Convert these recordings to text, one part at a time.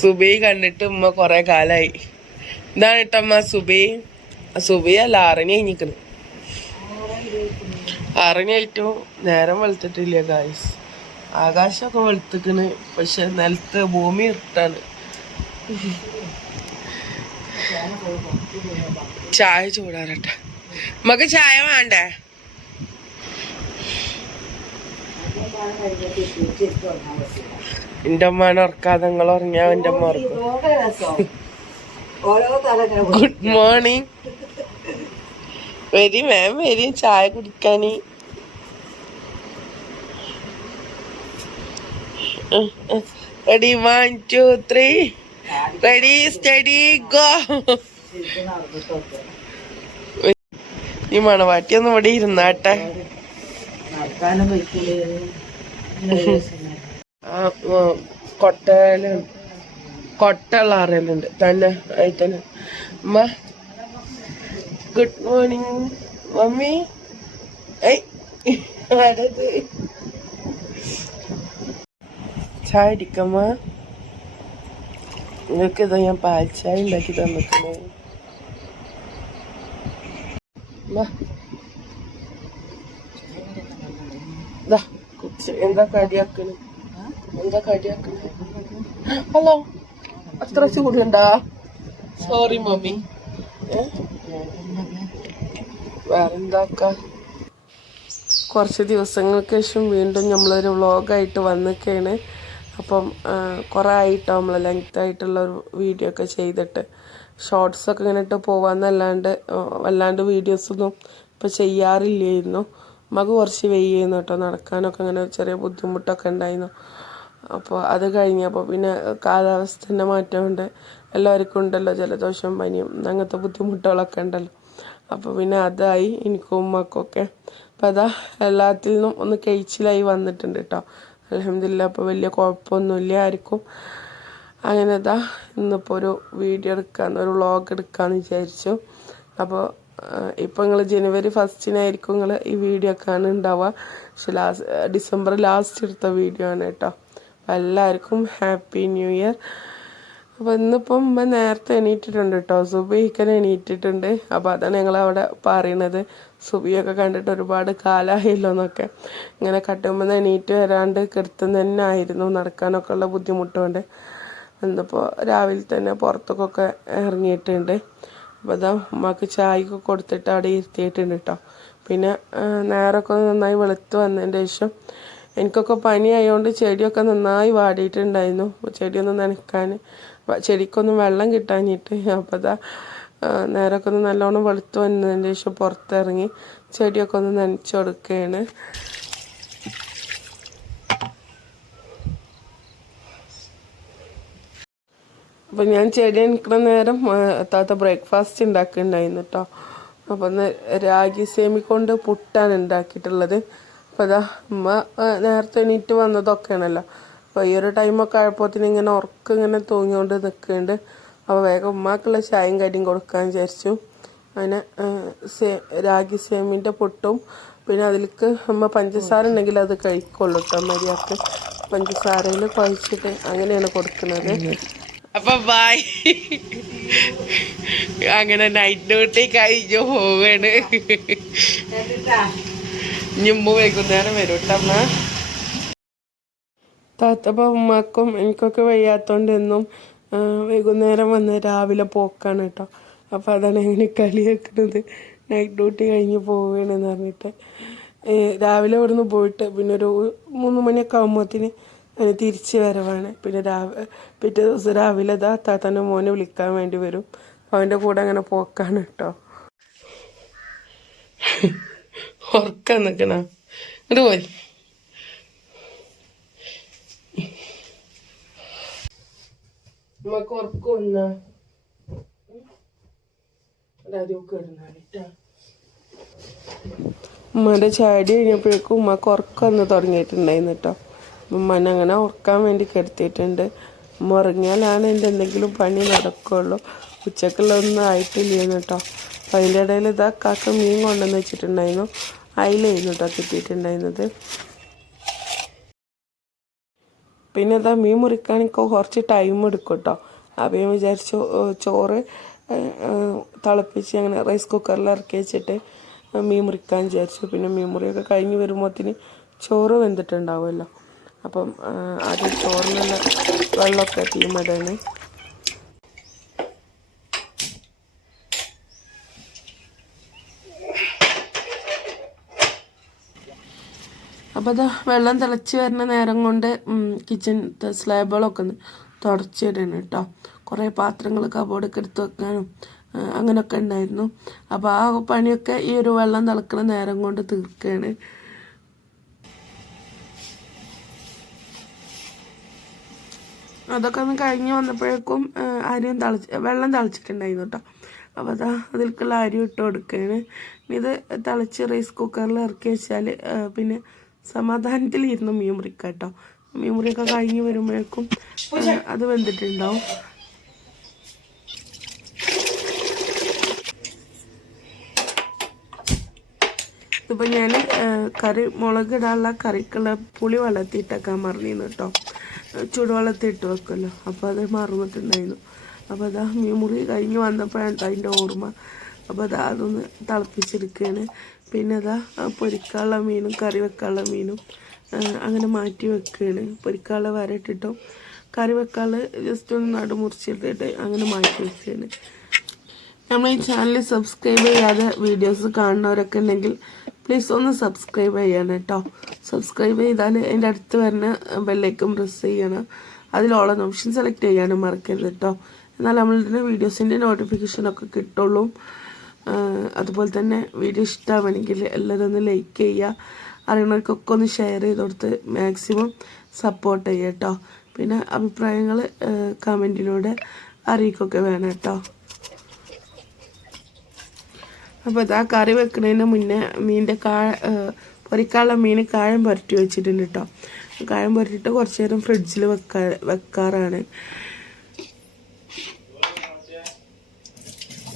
സുബൈ കണ്ടിട്ട് ഉമ്മ കൊറേ കാലായി. ഇതാണ് കേട്ടമ്മ സുബൈ. സുബൈ അല്ല ആറിന് കഴിഞ്ഞിക്കണ്. ആറിനായിട്ടും നേരം വെളുത്തിട്ടില്ല ഗായ്സ് ആകാശമൊക്കെ വെളുത്തിക്കണ് പക്ഷെ നിലത്ത് ഭൂമി ഇട്ടാണ് ചായ ചൂടാറട്ടെ. നമുക്ക് ചായ വേണ്ടേ? എന്റെ അമ്മാണ് ഉറക്കാതെ നിങ്ങൾ ഉറങ്ങിയാ എന്റെ അമ്മ ഗുഡ് മോർണിംഗ് വരി മാം വരി ചായ കുടിക്കാന് ready one two three ready steady go ഈ മണവാട്ടി ഒന്ന് ഇവിടെ ഇരുന്നാട്ടെ. നടക്കാനും ആ, കൊട്ടയിൽ കൊട്ടുള്ള അറിയലുണ്ട് തന്നെ ആയിട്ടന്നെ അമ്മ ഗുഡ് മോർണിംഗ് മമ്മി ഏയ് ചായ അടിക്കമ്മ നിങ്ങൾക്ക് ഇതാ ഞാൻ പാൽ ചായ ഉണ്ടാക്കി തന്നിട്ടുണ്ട് എന്താ കടിയാക്കണ് എന്താ കടിയാക്കണ് ഹലോ അത്ര ചൂടുണ്ടാ? Sorry mummy. വേറെന്താക്ക? കുറച്ച് ദിവസങ്ങൾക്ക് ശേഷം വീണ്ടും നമ്മളൊരു വ്ളോഗായിട്ട് വന്നിക്കാണ്. അപ്പം കുറേ ആയിട്ടോ നമ്മൾ ലെങ്ത് ആയിട്ടുള്ള ഒരു വീഡിയോ ഒക്കെ ചെയ്തിട്ട്. ഷോർട്സൊക്കെ ഇങ്ങനെ ഇട്ട് പോവാന്നല്ലാണ്ട് ആ, വല്ലാണ്ട് വീഡിയോസൊന്നും ഇപ്പം ചെയ്യാറില്ലായിരുന്നു. മക കുറച്ച് വെയ്യുന്നു കേട്ടോ. നടക്കാനൊക്കെ അങ്ങനെ ചെറിയ ബുദ്ധിമുട്ടൊക്കെ ഉണ്ടായിരുന്നു. അപ്പോൾ അത് കഴിഞ്ഞപ്പോൾ പിന്നെ കാലാവസ്ഥേന്റെ മാറ്റം കൊണ്ട് എല്ലാവർക്കും ഉണ്ടല്ലോ ജലദോഷം പനിയും അങ്ങനത്തെ ബുദ്ധിമുട്ടുകളൊക്കെ ഉണ്ടല്ലോ. അപ്പോൾ പിന്നെ അതായി എനിക്കും ഉമ്മക്കൊക്കെ. അപ്പോൾ അതാ എല്ലാത്തിൽ നിന്നും ഒന്ന് കഴിച്ചിലായി വന്നിട്ടുണ്ട് കേട്ടോ. അലഹമില്ല അപ്പോൾ വലിയ കുഴപ്പമൊന്നുമില്ല ആർക്കും. അങ്ങനെ ഇതാ ഇന്നിപ്പോൾ ഒരു വീഡിയോ എടുക്കാമെന്ന് ഒരു വ്ളോഗ് എടുക്കാമെന്ന് വിചാരിച്ചു. അപ്പോൾ ഇപ്പോൾ നിങ്ങൾ ജനുവരി ഫസ്റ്റിനായിരിക്കും നിങ്ങൾ ഈ വീഡിയോ കാണുന്നുണ്ടാവുക പക്ഷെ ലാസ്റ്റ് ഡിസംബർ ലാസ്റ്റ് എടുത്ത വീഡിയോ ആണ് കേട്ടോ. എല്ലാവർക്കും ഹാപ്പി ന്യൂ ഇയർ അപ്പോൾ ഇന്നിപ്പം ഉമ്മ നേരത്തെ എണീറ്റിട്ടുണ്ട് കേട്ടോ. സുബിയൊക്കെ എണീറ്റിട്ടുണ്ട്. അപ്പോൾ അതാണ് ഞങ്ങൾ അവിടെ പറയണത്. സുബിയൊക്കെ കണ്ടിട്ട് ഒരുപാട് കാലമായല്ലോ എന്നൊക്കെ. ഇങ്ങനെ കട്ടുമ്പോൾ എണീറ്റ് വരാണ്ട് കിടത്തുന്ന തന്നെ ആയിരുന്നു. നടക്കാനൊക്കെ ഉള്ള ബുദ്ധിമുട്ടുകൊണ്ട് ഇന്നിപ്പോൾ രാവിലെ തന്നെ പുറത്തൊക്കെ ഇറങ്ങിയിട്ടുണ്ട്. അപ്പോൾ ഉമ്മക്ക് ചായയൊക്കെ കൊടുത്തിട്ട് അവിടെ ഇരുത്തിയിട്ടുണ്ട് കേട്ടോ പിന്നെ നേരൊക്കെ നന്നായി വെളുത്ത് വന്നതിന്റെ ശേഷം എനിക്കൊക്കെ പനി ആയതുകൊണ്ട് ചെടിയൊക്കെ നന്നായി വാടിയിട്ടുണ്ടായിരുന്നു. ചെടിയൊന്നും നനയ്ക്കാൻ ചെടിക്കൊന്നും വെള്ളം കിട്ടാഞ്ഞിട്ട്. അപ്പോൾ അതാ നേരൊക്കെ ഒന്ന് നല്ലോണം വെളുത്ത് വന്നതിന്റെ ശേഷം പുറത്തിറങ്ങി ചെടിയൊക്കെ ഒന്ന് നനച്ചു കൊടുക്കുകയാണ് അപ്പം ഞാൻ ചെടി നിൽക്കുന്ന നേരം എത്താത്ത താത്ത ബ്രേക്ക്ഫാസ്റ്റ് ഉണ്ടാക്കിയിട്ടുണ്ടായിരുന്നു കേട്ടോ അപ്പം രാഗി സേമി കൊണ്ട് പുട്ടാണ് ഉണ്ടാക്കിയിട്ടുള്ളത് അപ്പം അതാ അമ്മ നേരത്തെ എണീറ്റ് വന്നതൊക്കെയാണല്ലോ. അപ്പോൾ ഈ ഒരു ടൈമൊക്കെ ആയപ്പോഴത്തേന് ഇങ്ങനെ ഉറക്കം ഇങ്ങനെ തൂങ്ങിക്കൊണ്ട് നിൽക്കുന്നുണ്ട് അപ്പോൾ വേഗം ഉമ്മാക്കുള്ള ചായയും കടിയും കൊടുക്കാൻ വിചാരിച്ചു. അങ്ങനെ സേ രാഗി സേമിന്റെ പുട്ടും പിന്നെ അതിലേക്ക് അമ്മ പഞ്ചസാര ഉണ്ടെങ്കിൽ അത് കഴിക്കുള്ളൂ കേട്ടോ മര്യാദയ്ക്ക്. പഞ്ചസാരയിൽ കുഴച്ചിട്ട് അങ്ങനെയാണ് കൊടുക്കുന്നത്. അപ്പൊ ബായ് അങ്ങനെ നൈറ്റ് ഡ്യൂട്ടി കഴിഞ്ഞു പോവാണ്. ഉമ്മ വൈകുന്നേരം വരും കേട്ടമ്മ താത്തപ്പ ഉമ്മക്കും എനിക്കൊക്കെ വയ്യാത്തോണ്ട് എന്നും വൈകുന്നേരം വന്ന് രാവിലെ പോക്കാണ് കേട്ടോ അപ്പോൾ അതാണ് എങ്ങനെ കളിയാക്കുന്നത്. നൈറ്റ് ഡ്യൂട്ടി കഴിഞ്ഞ് പോവുകയാണെന്ന് പറഞ്ഞിട്ട്. രാവിലെ ഇവിടുന്ന് പോയിട്ട് പിന്നെ ഒരു മൂന്ന് മണിയൊക്കെ ആകുമ്പോഴത്തേന് അതിന് തിരിച്ച് വരവാണ്. പിന്നെ രാവിലെ പിറ്റേ ദിവസം രാവിലെ ഇതാ താത്താന്റെ മോനെ വിളിക്കാൻ വേണ്ടി വരും. അവന്റെ കൂടെ അങ്ങനെ പോക്കാണ് കേട്ടോ ഉറക്കാൻ നിൽക്കണ. ഇങ്ങോട്ട് പോയി. നമുക്ക് ഉറക്കൊന്ന ഉമ്മയുടെ ചാടി കഴിഞ്ഞപ്പോഴേക്കും ഉമ്മക്ക് ഉറക്കം വന്ന് തുടങ്ങിയിട്ടുണ്ടായിരുന്നു കേട്ടോ ഉമ്മനെ അങ്ങനെ ഉറക്കാൻ വേണ്ടി കരുത്തിയിട്ടുണ്ട് ഉമ്മ ഉറങ്ങിയാലാണ് എന്റെ എന്തെങ്കിലും പണി നടക്കുള്ളൂ. ഉച്ചക്കുള്ളതൊന്നും ആയിട്ടില്ലേന്ന് കേട്ടോ. അപ്പം അതിന്റെ ഇടയിൽ ഇതാ കാക്ക മീൻ കൊണ്ടുവന്ന് വെച്ചിട്ടുണ്ടായിരുന്നു. അതിലായിരുന്നു കേട്ടോ കിട്ടിയിട്ടുണ്ടായിരുന്നത്. പിന്നെ ഇതാ മീൻ മുറിക്കാനൊക്കെ കുറച്ച് ടൈം എടുക്കും കേട്ടോ. അപ്പോൾ ഞാൻ വിചാരിച്ചു ചോറ് തിളപ്പിച്ച് അങ്ങനെ റൈസ് കുക്കറിൽ ഇറക്കി വെച്ചിട്ട് മീൻ മുറിക്കാൻ വിചാരിച്ചു. പിന്നെ മീൻ മുറിയൊക്കെ കഴിഞ്ഞ് വരുമ്പോഴത്തേന് ചോറ് വെന്തിട്ടുണ്ടാവുമല്ലോ. അപ്പം ആദ്യം ചോറിനുള്ള വെള്ളമൊക്കെ തീമടാണ്. അപ്പോൾ അത് വെള്ളം തിളച്ച് വരുന്ന നേരം കൊണ്ട് കിച്ചൺ സ്ലാബുകളൊക്കെ ഒന്ന് തുടച്ചിടണം കേട്ടോ. കുറേ പാത്രങ്ങൾ കബോർഡൊക്കെ എടുത്ത് വെക്കാനും അങ്ങനെയൊക്കെ ഉണ്ടായിരുന്നു. അപ്പോൾ ആ പണിയൊക്കെ ഈ ഒരു വെള്ളം തിളക്കുന്ന നേരം കൊണ്ട് തീർക്കുകയാണ്. അതൊക്കെ ഒന്ന് കഴിഞ്ഞ് വന്നപ്പോഴേക്കും അരിയും തളിച്ച് വെള്ളം തളിച്ചിട്ടുണ്ടായിരുന്നു കേട്ടോ. അപ്പോൾ അതാ അതിലേക്കുള്ള അരി ഇട്ട് കൊടുക്കുകയാണ് ഇത് തിളച്ച് റൈസ് കുക്കറിൽ ഇറക്കി വെച്ചാൽ പിന്നെ സമാധാനത്തിലിരുന്ന് മീൻ മുറിക്ക കേട്ടോ. മീൻ മുറിയൊക്കെ കഴിഞ്ഞ് വരുമ്പോഴേക്കും അത് വെന്തിട്ടുണ്ടാവും. ഇതിപ്പോൾ ഞാൻ കറി മുളകിടാനുള്ള കറിക്കുള്ള പുളി വളർത്തിയിട്ടൊക്കെ മറന്നിരുന്നു കേട്ടോ. ചൂടുവെള്ളത്തിൽ ഇട്ട് വെക്കുമല്ലോ അപ്പോൾ അത് മറന്നിട്ടുണ്ടായിരുന്നു. അപ്പോൾ അതാ മീൻ മുറി കഴിഞ്ഞ് വന്നപ്പോഴാണ് അതിന്റെ ഓർമ്മ. അപ്പോൾ അതാ അതൊന്ന് തിളപ്പിച്ചെടുക്കുകയാണ്. പിന്നെ അതാ പൊരിക്കാനുള്ള മീനും കറി വെക്കാനുള്ള മീനും അങ്ങനെ മാറ്റി വെക്കുകയാണ്. പൊരിക്കാനുള്ള വരട്ടിട്ടും കറി വെക്കാനുള്ള ജസ്റ്റ് ഒന്ന് നടുമുറിച്ചിട്ടിട്ട് അങ്ങനെ മാറ്റി വെക്കുകയാണ്. നമ്മൾ ഈ ചാനൽ സബ്സ്ക്രൈബ് ചെയ്യാതെ വീഡിയോസ് കാണുന്നവരൊക്കെ ഉണ്ടെങ്കിൽ പ്ലീസ് ഒന്ന് സബ്സ്ക്രൈബ് ചെയ്യണം കേട്ടോ. സബ്സ്ക്രൈബ് ചെയ്താൽ അതിന്റെ അടുത്ത് വരുന്ന ബെല്ലേക്കും പ്രസ് ചെയ്യണം. അതിൽ ഓൾ ഓപ്ഷൻ സെലക്ട് ചെയ്യാനും മറക്കരുത് കേട്ടോ. എന്നാൽ നമ്മളുടെ വീഡിയോസിന്റെ നോട്ടിഫിക്കേഷനൊക്കെ കിട്ടുള്ളൂ. അതുപോലെ തന്നെ വീഡിയോ ഇഷ്ടമാണെങ്കിൽ എല്ലാവരും ഒന്ന് ലൈക്ക് ചെയ്യുക. അറിയണവർക്കൊക്കെ ഒന്ന് ഷെയർ ചെയ്ത് കൊടുത്ത് മാക്സിമം സപ്പോർട്ട് ചെയ്യുക കേട്ടോ. പിന്നെ അഭിപ്രായങ്ങൾ കമന്റിലൂടെ അറിയിക്കൊക്കെ വേണം കേട്ടോ. അപ്പോൾ ഇതാ കറി വെക്കുന്നതിന് മുന്നേ മീനിന്റെ കാ പൊരിക്കാനുള്ള മീൻ കായം പുരട്ടി വെച്ചിട്ടുണ്ട് കേട്ടോ കായം പുരട്ടിയിട്ട് കുറച്ച് നേരം ഫ്രിഡ്ജിൽ വെക്കാ വെക്കാറാണ്.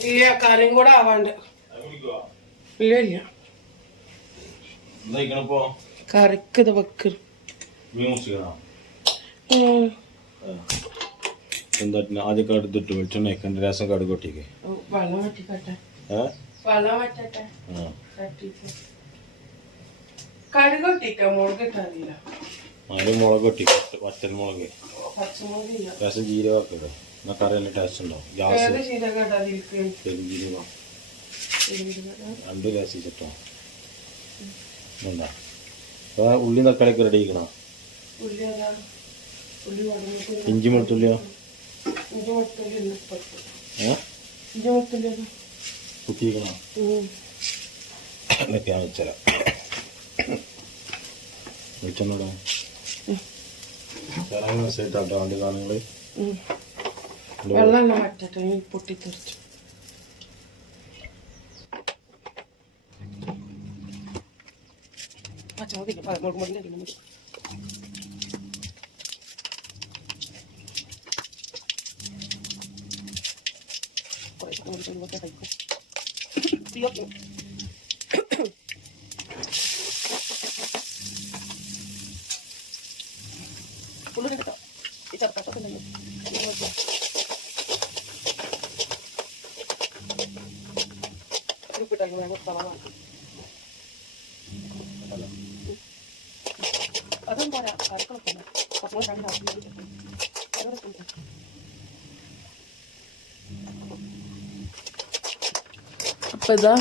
ഇല്ല കറിയും കൂടെ ആവാണ്ട്. ഇല്ല ഇല്ല. കറിക്ക് ഇത് വെക്ക്. എന്താ ആദ്യം കടുത്തിട്ട് വെളിച്ചെണ്ണ രസം കടുക് ഓ, വെള്ളം വറ്റിക്കട്ടെ. ഏ? മുളക് അതിന് മുളക് ഒട്ടിക്ക് വറ്റൽ മുളക്. പച്ചമുളക് ഇല്ല. രസം ജീരകമൊക്കെ എന്നാ കറി നല്ല ടേസ്റ്റ് ഉണ്ടാവും ഗ്യാസ്. ഏത് ശീലം കേട്ടാതിരിക്കും പെരുംജീരകം രണ്ട് ഗ്യാസ് വെച്ചിട്ടോ എന്താ അപ്പൊ ഉള്ളി തക്കാളിയൊക്കെ റെഡി ആക്കണോ ഇഞ്ചി വടങ്ങിട്ട് ഇഞ്ചി വെളുത്തുള്ളിയോ ഇഞ്ചി വെളുത്തുള്ളി ഉണ്ട് ഇപ്പുറത്ത്. ഏ ഇഞ്ചി വെളുത്തുള്ളി ഉം. എന്നൊക്കെ ഞാൻ വെച്ചരാം വെളിച്ചെണ്ണ ചേരാൻ മെസ്സേജ് വണ്ടി സാധനങ്ങൾ. വെള്ളം പൊട്ടിത്തെറിച്ചു. തീർന്നു. ഉള്ളിൽ എടുത്തോ. ഈ ചെറുപ്പത്തൊക്കെ ഉണ്ടെങ്കിൽ. ഉപ്പിട്ടാൽ സവാള അതും പോരാ കറികളൊക്കെ പച്ചമുളക് രണ്ട് ആവശ്യം അപ്പൊ ഇതാ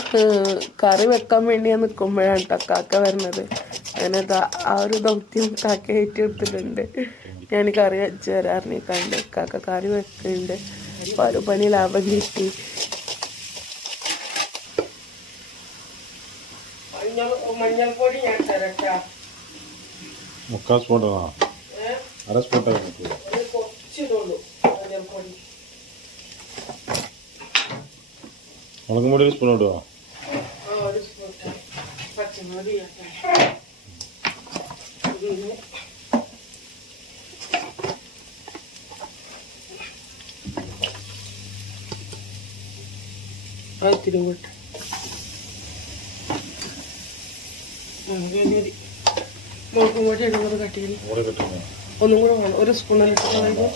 കറി വെക്കാൻ വേണ്ടി ഞാൻ നിൽക്കുമ്പോഴാണ് കേട്ടോ കാക്ക വരുന്നത്. അങ്ങനെ ഇതാ ആ ഒരു ദൗത്യം കാക്ക ഏറ്റെടുത്തിട്ടുണ്ട്. ഞാൻ കറി വെച്ച് തരാറിനെ കണ്ട് കാക്ക കറി വെക്കുന്നുണ്ട്. അപ്പൊ ഒരു പണി ലാഭം കിട്ടി. മഞ്ഞൾപ്പൊടി ഞാൻ തരട്ടാ മുക്കാൽ ആ അര നോക്കുക കുറച്ചിടുള്ളൂ മഞ്ഞൾപ്പൊടി. മുളകും പൊടി ഒരു സ്പൂൺ ആ ഇത്തിരി കൂട്ട് മുളകും പൊടി ഇടുന്നത് കട്ടിയിൽ ഒന്നും കൂടെ വേണം. ഒരു സ്പൂണിലിട്ട്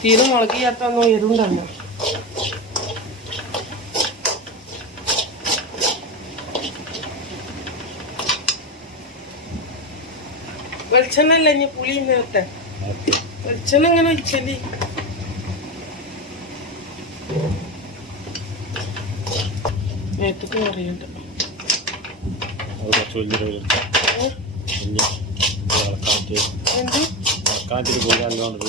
തീരെ മുളകിയാത്ത ചേർത്തൊന്നും വെളിച്ചെണ്ണ അല്ല ഇനി പുളി നേരത്തെ വെളിച്ചെണ്ണ ഇങ്ങനെ ഒഴിച്ചല്ലേ നേരത്തെ അറിയണ്ട അത് കുറച്ച് വലിയൊരു വലിയ ഇളക്കാറ്റ് എന്ത് ഇളക്കാറ്റിൽ പോയി നല്ലോണ്ട്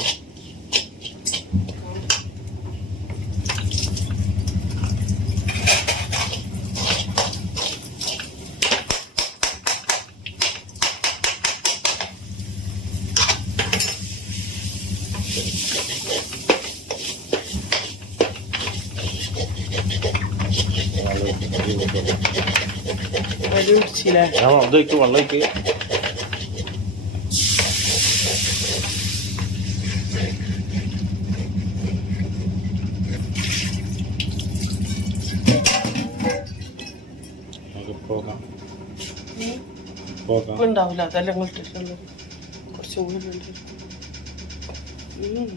അരി പിടിച്ചില്ലേ ഞാൻ അത് വയ്ക്ക് വെള്ളം വയ്ക്ക് പോകാം. പോകാം. ഉണ്ടാവില്ല അതെല്ലാം കുറച്ചും കൂടി വേണ്ടി വരും. ഉം.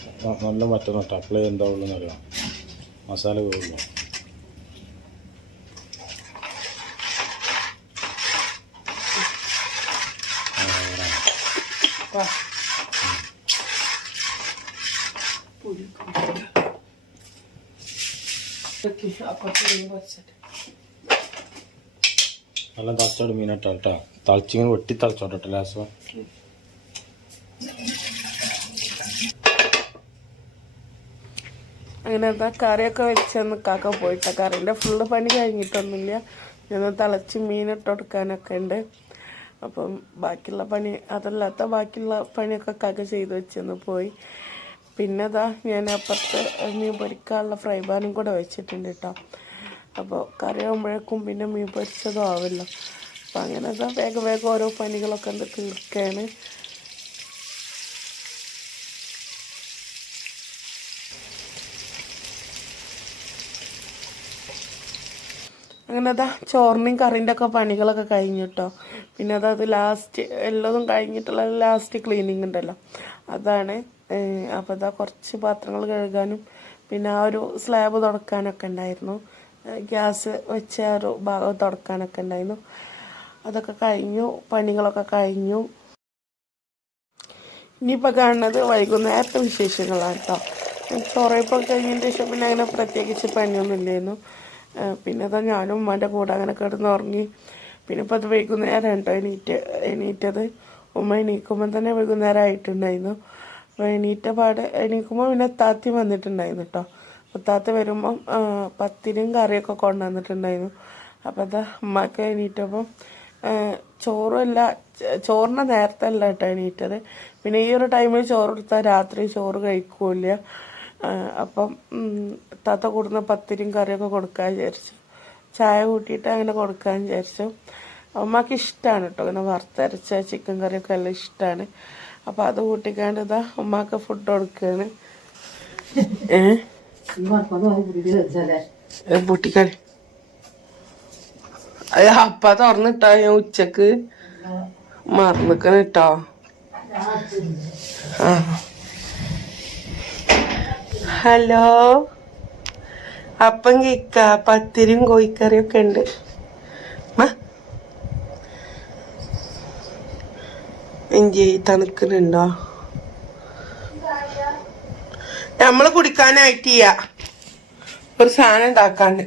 ന- നല്ല മറ്റൊന്ന് കേട്ടോ അപ്ലൈ എന്താ ഉള്ളതെന്ന് അറിയാം? മസാല വെച്ചിട്ട്. നല്ല തളച്ചോട് മീനിട്ടാ കേട്ടോ. തളിച്ചിങ്ങനെ വെട്ടി തളിച്ചോട്ടെ ലാസ്റ്റ്. അങ്ങനെ എന്താ കറിയൊക്കെ വെച്ചെന്ന് കാക്ക പോയിട്ട കറിന്റെ ഫുള്ള് പണി കഴിഞ്ഞിട്ടൊന്നുമില്ല. ഞാൻ തിളച്ച് മീനിട്ട് കൊടുക്കാനൊക്കെ ഉണ്ട്. അപ്പം ബാക്കിയുള്ള പണി അതല്ലാത്ത ബാക്കിയുള്ള പണിയൊക്കെ കാക്ക ചെയ്ത് വെച്ചെന്ന് പോയി. പിന്നെ അതാ ഞാൻ അപ്പുറത്ത് മീൻ പൊരിക്കാനുള്ള ഫ്രൈ പാനും കൂടെ വെച്ചിട്ടുണ്ട് കേട്ടോ അപ്പോൾ കറി ആകുമ്പോഴേക്കും പിന്നെ മീൻ പൊരിച്ചതും ആവില്ല. അപ്പം അങ്ങനെ വേഗം വേഗം ഓരോ പണികളൊക്കെ ഉണ്ട് തീർക്കുകയാണ്. അങ്ങനെ അതാ ചോറിനും കറിന്റെ ഒക്കെ പണികളൊക്കെ കഴിഞ്ഞു കേട്ടോ പിന്നെ അതത് അത് ലാസ്റ്റ് എല്ലതും കഴിഞ്ഞിട്ടുള്ള ലാസ്റ്റ് ക്ലീനിങ് ഉണ്ടല്ലോ. അതാണ് അപ്പോൾ അതാ കുറച്ച് പാത്രങ്ങൾ കഴുകാനും പിന്നെ ആ ഒരു സ്ലാബ് തുടക്കാനൊക്കെ ഉണ്ടായിരുന്നു. ഗ്യാസ് വെച്ച ആ ഒരു ഭാഗം തുടക്കാനൊക്കെ ഉണ്ടായിരുന്നു. അതൊക്കെ കഴിഞ്ഞു പണികളൊക്കെ കഴിഞ്ഞു. ഇനിയിപ്പോൾ കാണുന്നത് വൈകുന്നേരത്തെ വിശേഷങ്ങളാണ് കേട്ടോ ചോറയപ്പൊക്കെ കഴിഞ്ഞതിന് ശേഷം പിന്നെ അങ്ങനെ പ്രത്യേകിച്ച് പണിയൊന്നും ഇല്ലായിരുന്നു. പിന്നെ അതാ ഞാനും ഉമ്മാന്റെ കൂടെ അങ്ങനെ കിടന്ന് ഉറങ്ങി പിന്നെ ഇപ്പോൾ അത് വൈകുന്നേരം ഉണ്ടോ എണീറ്റ് എണീറ്റത്. ഉമ്മ എണീക്കുമ്പോൾ തന്നെ വൈകുന്നേരം ആയിട്ടുണ്ടായിരുന്നു. അപ്പോൾ എണീറ്റ പാട് എണീക്കുമ്പോൾ പിന്നെ താത്തി വന്നിട്ടുണ്ടായിരുന്നു കേട്ടോ. അപ്പോൾ താത്ത വരുമ്പം പത്തിനും കറിയൊക്കെ കൊണ്ടുവന്നിട്ടുണ്ടായിരുന്നു. അപ്പോൾ അതാ ഉമ്മക്ക് എണീറ്റപ്പം ചോറുമല്ല ചോറിന്റെ നേരത്തെ അല്ല കേട്ടോ എണീറ്റത്. പിന്നെ ഈ ഒരു ടൈമിൽ ചോറ് കൊടുത്താൽ രാത്രി ചോറ് കഴിക്കൂല അപ്പം താത്ത കൂടുന്ന പത്തിരിയും കറിയൊക്കെ കൊടുക്കാൻ വിചാരിച്ചു. ചായ കൂട്ടിയിട്ട് അങ്ങനെ കൊടുക്കാൻ വിചാരിച്ചു. അമ്മയ്ക്ക് ഇഷ്ടമാണ് കേട്ടോ ഇങ്ങനെ വറുത്തരച്ച ചിക്കൻ കറിയൊക്കെ എല്ലാം ഇഷ്ടമാണ് അപ്പം അത് കൂട്ടിക്കാണ്ട് ഇതാ ഉമ്മാക്ക് ഫുഡ് കൊടുക്കുകയാണ് ഏ? പൊട്ടിക്കളി. അപ്പ തുറന്നിട്ടാ ഞാൻ ഉച്ചയ്ക്ക്? മറന്നിക്കണ കേട്ടോ ഹലോ? അപ്പം കേക്ക പത്തിരിയും കോഴിക്കറിയും ഒക്കെ ഉണ്ട്. എഞ്ചി തണുക്കുന്നുണ്ടോ നമ്മൾ കുടിക്കാനായിട്ട് ചെയ്യാ ഒരു സാധനം ഉണ്ടാക്കാണ്ട്.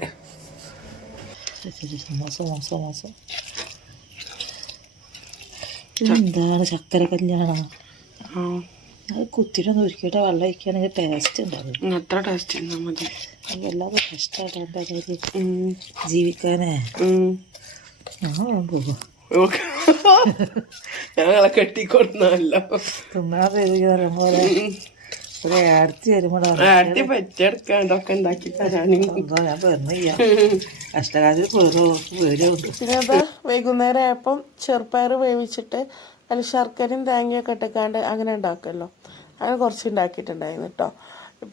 എന്താണ് ചക്കര കല്യാണം? അത് കുത്തിനൊന്നും ഒരിക്കലും വെള്ളം ഒഴിക്കുകയാണെങ്കിൽ ടേസ്റ്റ് ഉണ്ടാവും എത്ര ടേസ്റ്റ് ഉണ്ടാ മതി. വല്ലാതെ കഷ്ടമായിട്ട് ജീവിക്കാനേ. ഞാൻ പോകും. ഞങ്ങളെ കെട്ടിക്കൊടുന്നല്ലോ തിന്നാതെ പോലെ. ഒരു അടുത്ത് വരുമ്പോഴാണ് ആട്ടി പറ്റിയെടുക്കാണ്ടൊക്കെ ഉണ്ടാക്കി തരാനും. എന്തോ ഞാൻ പറഞ്ഞില്ല കഷ്ടകാലത്തിൽ പേരോ പേരുണ്ട് വൈകുന്നേരം ആയപ്പം ചെറുപ്പയർ വേവിച്ചിട്ട് അതിൽ ശർക്കരയും തേങ്ങയൊക്കെ ഇട്ടേക്കാണ്ട് അങ്ങനെ ഉണ്ടാക്കുമല്ലോ അങ്ങനെ കുറച്ച് ഉണ്ടാക്കിയിട്ടുണ്ടായിരുന്നു കേട്ടോ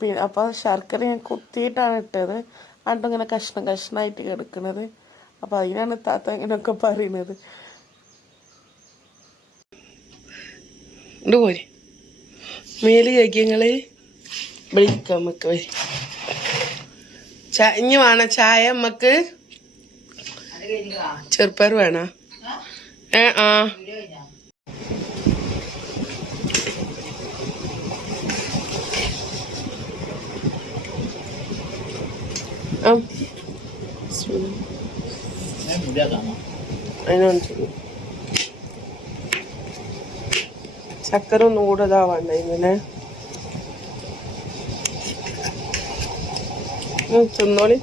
പിന്നെ അപ്പോൾ ശർക്കര ഞാൻ കുത്തിയിട്ടാണ് ഇട്ടത്. അതുകൊണ്ട് ഇങ്ങനെ കഷ്ണം കഷ്ണമായിട്ട് കിടക്കുന്നത് അപ്പോൾ അതിനാണ് താത്ത ഇങ്ങനെയൊക്കെ പറയുന്നത്. ഇങ്ങോട്ട് പോരെ. മേൽ കഴിക്കങ്ങൾ വിളിക്കാം നമുക്ക് ഇനി വേണം? ചായ നമുക്ക് ചെറുപ്പയർ വേണോ? ഏ ആ. അതിനുണ്ട് ചക്കര ഒന്നും കൂടെ ഇതാവണ്ട ഇങ്ങനെ തിന്നോളി.